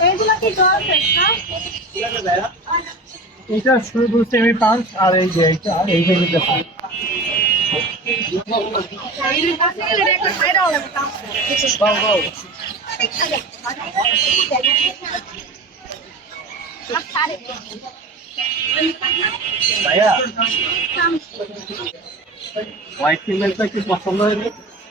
এইগুলো কি জল না এটা শুধু সেমি পাঁচ আর এই যে এইটা আর এই যে নিতে পাঁচ একটা সাইড হবে ভাইয়া হোয়াইট ফিমেলটা কি পছন্দ হয়েছে